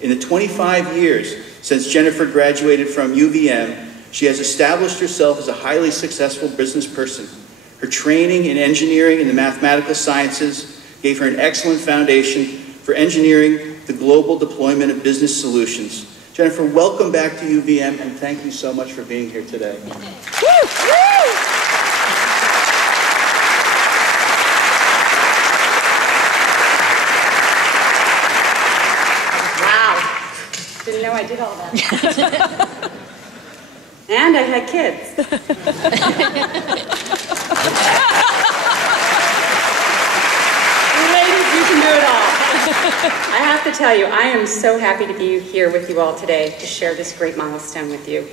In the 25 years since Jennifer graduated from UVM, she has established herself as a highly successful business person. Her training in engineering and the mathematical sciences gave her an excellent foundation for engineering the global deployment of business solutions. Jennifer, welcome back to UVM, and thank you so much for being here today. Didn't know I did all that. And I had kids. Ladies, you can do it all. I have to tell you, I am so happy to be here with you all today to share this great milestone with you.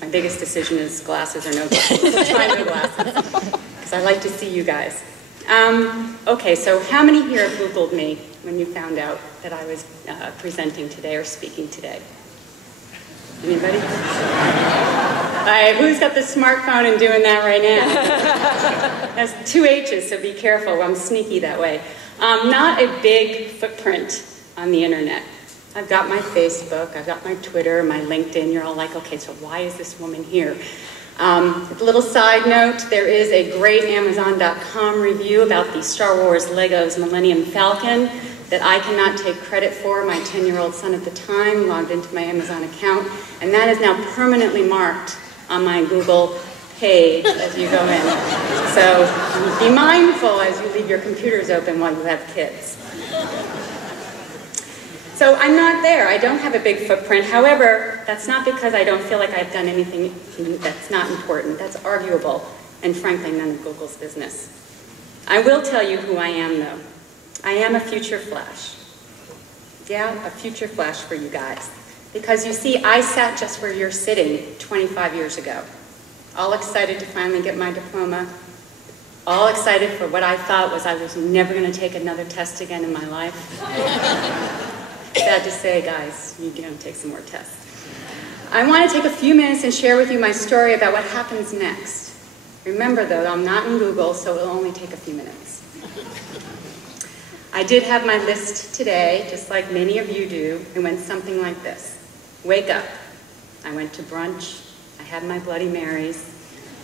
My biggest decision is glasses or no glasses. So try no glasses, because I like to see you guys. Okay, so how many here have Googled me when you found out that I was presenting today or speaking today? Anybody? All right, who's got the smartphone and doing that right now? That's 2 H's, so be careful. I'm sneaky that way. Not a big footprint on the internet. I've got my Facebook, I've got my Twitter, my LinkedIn. You're all like, okay, so why is this woman here? A little side note, there is a great Amazon.com review about the Star Wars Legos Millennium Falcon that I cannot take credit for. My 10-year-old son at the time logged into my Amazon account, and that is now permanently marked on my Google page as you go in. So be mindful as you leave your computers open while you have kids. So I'm not there. I don't have a big footprint. However, that's not because I don't feel like I've done anything that's not important. That's arguable, and frankly, none of Google's business. I will tell you who I am, though. I am a future flash. Yeah, a future flash for you guys. Because you see, I sat just where you're sitting 25 years ago. All excited to finally get my diploma. All excited for what I thought was I was never going to take another test again in my life. Sad to say, guys, you're going to take some more tests. I want to take a few minutes and share with you my story about what happens next. Remember, though, I'm not in Google, so it'll only take a few minutes. I did have my list today, just like many of you do. It went something like this. Wake up. I went to brunch. I had my Bloody Marys.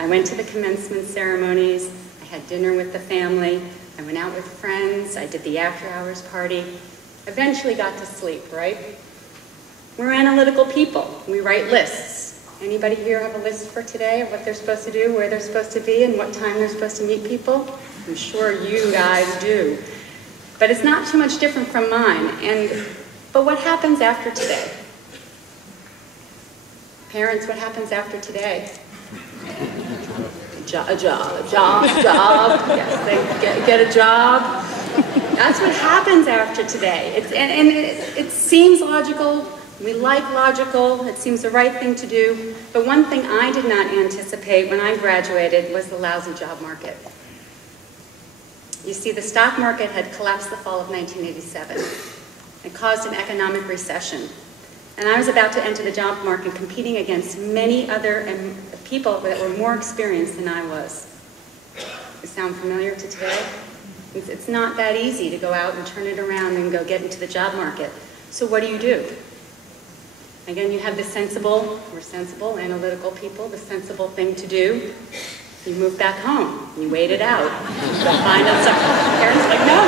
I went to the commencement ceremonies. I had dinner with the family. I went out with friends. I did the after-hours party. Eventually got to sleep, right? We're analytical people. We write lists. Anybody here have a list for today of what they're supposed to do, where they're supposed to be, and what time they're supposed to meet people? I'm sure you guys do. But it's not too much different from mine. But what happens after today? Parents, what happens after today? A job. Yes, they get a job. That's what happens after today. It seems logical. We like logical. It seems the right thing to do. But one thing I did not anticipate when I graduated was the lousy job market. You see, the stock market had collapsed the fall of 1987. It caused an economic recession. And I was about to enter the job market competing against many other people that were more experienced than I was. Does it sound familiar to today? It's not that easy to go out and turn it around and go get into the job market. So what do? Again, you have the sensible, we're sensible, analytical people, the sensible thing to do. You move back home. You wait it out. You go find out some parents like, no.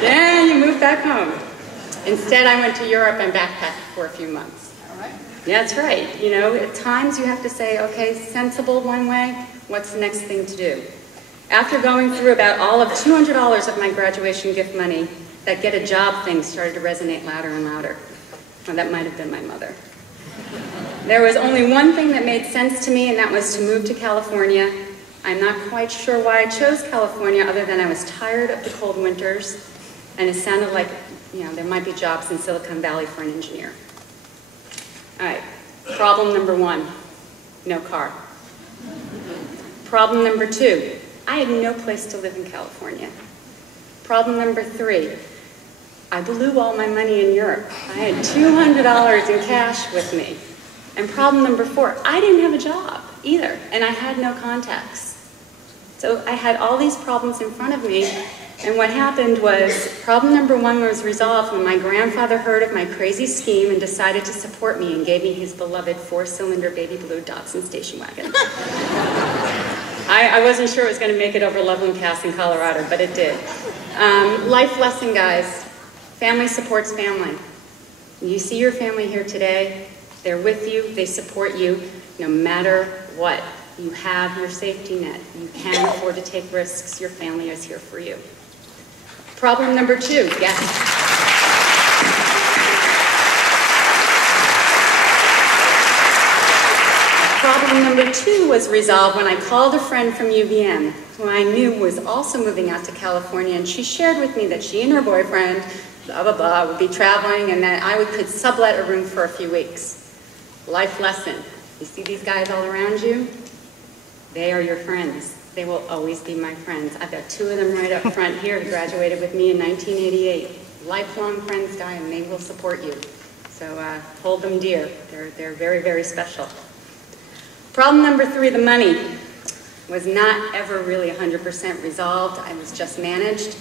Then you move back home. Instead, I went to Europe and backpacked for a few months. All right. Yeah, that's right. You know, at times you have to say, okay, sensible one way, what's the next thing to do? After going through about all of $200 of my graduation gift money, that get a job thing started to resonate louder and louder. Well, that might have been my mother. There was only one thing that made sense to me, and that was to move to California. I'm not quite sure why I chose California, other than I was tired of the cold winters, and it sounded like, you know, there might be jobs in Silicon Valley for an engineer. All right, problem number 1, no car. Problem number 2, I had no place to live in California. Problem number 3, I blew all my money in Europe. I had $200 in cash with me. And problem number 4, I didn't have a job either, and I had no contacts. So I had all these problems in front of me, And what happened was, problem number 1 was resolved when my grandfather heard of my crazy scheme and decided to support me and gave me his beloved 4-cylinder baby blue Datsun station wagon. I wasn't sure it was going to make it over Loveland Pass in Colorado, but it did. Life lesson, guys. Family supports family. You see your family here today. They're with you. They support you no matter what. You have your safety net. You can afford to take risks. Your family is here for you. Problem number 2, yes. Problem number 2 was resolved when I called a friend from UVM, who I knew was also moving out to California, and she shared with me that she and her boyfriend, blah, blah, blah, would be traveling, and that I could sublet a room for a few weeks. Life lesson. You see these guys all around you? They are your friends. They will always be my friends. I've got 2 of them right up front here who graduated with me in 1988. Lifelong friends, Guy, and they will support you. So hold them dear. They're very, very special. Problem number 3, the money, was not ever really 100% resolved. I was just managed.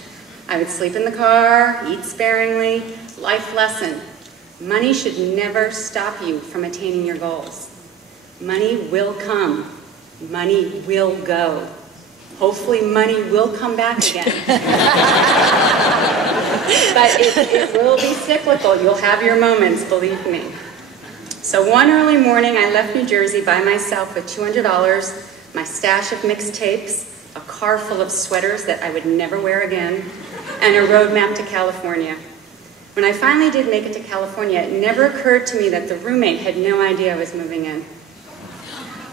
I would sleep in the car, eat sparingly. Life lesson. Money should never stop you from attaining your goals. Money will come. Money will go. Hopefully money will come back again. But it will be cyclical. You'll have your moments, believe me. So one early morning, I left New Jersey by myself with $200, my stash of mixtapes, a car full of sweaters that I would never wear again, and a roadmap to California. When I finally did make it to California, it never occurred to me that the roommate had no idea I was moving in.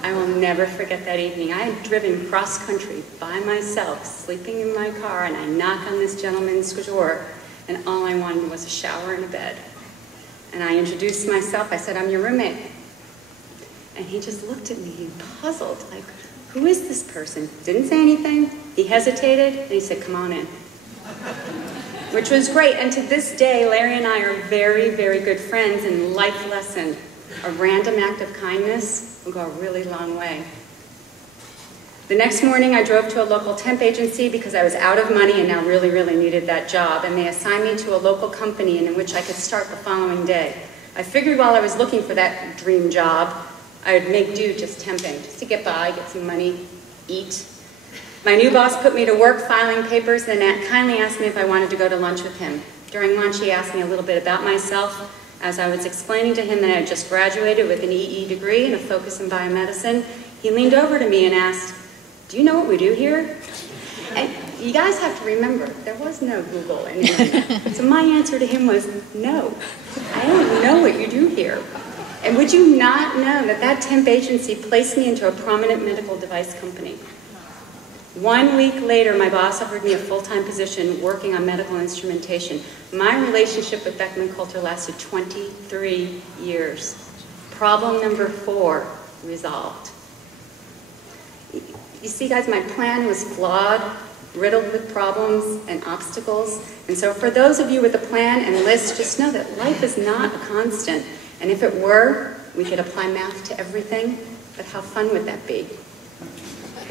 I will never forget that evening. I had driven cross-country by myself, sleeping in my car, and I knocked on this gentleman's door, and all I wanted was a shower and a bed. And I introduced myself. I said, "I'm your roommate." And he just looked at me, puzzled, like, who is this person? Didn't say anything. He hesitated, and he said, "Come on in." Which was great. And to this day, Larry and I are very, very good friends, and life lesson. A random act of kindness will go a really long way. The next morning, I drove to a local temp agency because I was out of money and now really, really needed that job, and they assigned me to a local company in which I could start the following day. I figured while I was looking for that dream job, I would make do just temping, just to get by, get some money, eat. My new boss put me to work filing papers and then kindly asked me if I wanted to go to lunch with him. During lunch, he asked me a little bit about myself. As I was explaining to him that I had just graduated with an EE degree and a focus in biomedicine, he leaned over to me and asked, "Do you know what we do here?" And you guys have to remember, there was no Google and internet. So my answer to him was, "No, I don't know what you do here." And would you not know that that temp agency placed me into a prominent medical device company? 1 week later, my boss offered me a full-time position working on medical instrumentation. My relationship with Beckman Coulter lasted 23 years. Problem number 4, resolved. You see, guys, my plan was flawed, riddled with problems and obstacles. And so for those of you with a plan and list, just know that life is not a constant. And if it were, we could apply math to everything, but how fun would that be?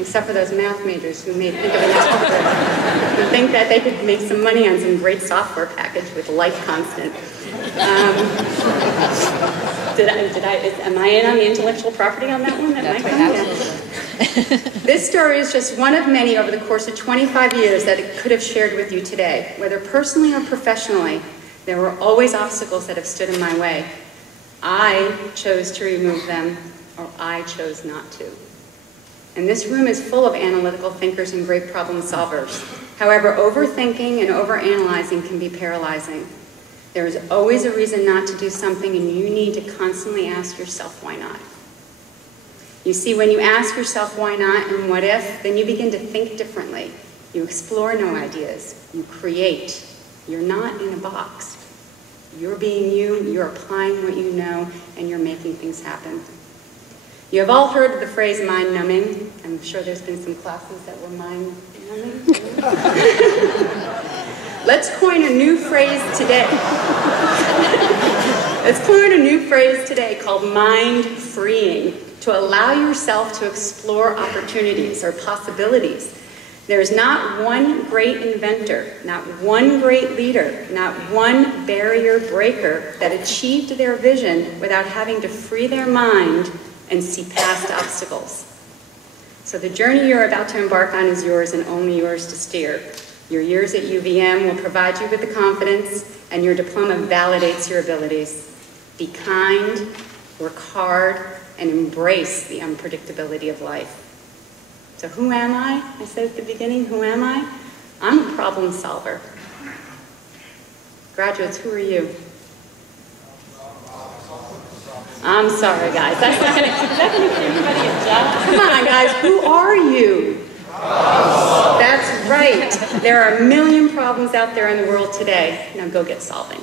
Except for those math majors who may think of an algorithm, who think that they could make some money on some great software package with life constant. Am I in on the intellectual property on that one? That might come. This story is just one of many over the course of 25 years that I could have shared with you today. Whether personally or professionally, there were always obstacles that have stood in my way. I chose to remove them, or I chose not to. And this room is full of analytical thinkers and great problem solvers. However, overthinking and overanalyzing can be paralyzing. There is always a reason not to do something, and you need to constantly ask yourself, why not? You see, when you ask yourself why not and what if, then you begin to think differently. You explore new ideas. You create. You're not in a box. You're being you, you're applying what you know, and you're making things happen. You have all heard of the phrase mind-numbing. I'm sure there's been some classes that were mind-numbing. Let's coin a new phrase today. Let's coin a new phrase today called mind-freeing, to allow yourself to explore opportunities or possibilities. There is not one great inventor, not one great leader, not one barrier breaker that achieved their vision without having to free their mind and see past obstacles. So the journey you're about to embark on is yours and only yours to steer. Your years at UVM will provide you with the confidence, and your diploma validates your abilities. Be kind, work hard, and embrace the unpredictability of life. So who am I? I said at the beginning, who am I? I'm a problem solver. Graduates, who are you? I'm sorry, guys. That's not going to give everybody a job. Come on, guys. Who are you? That's right. There are a million problems out there in the world today. Now go get solving.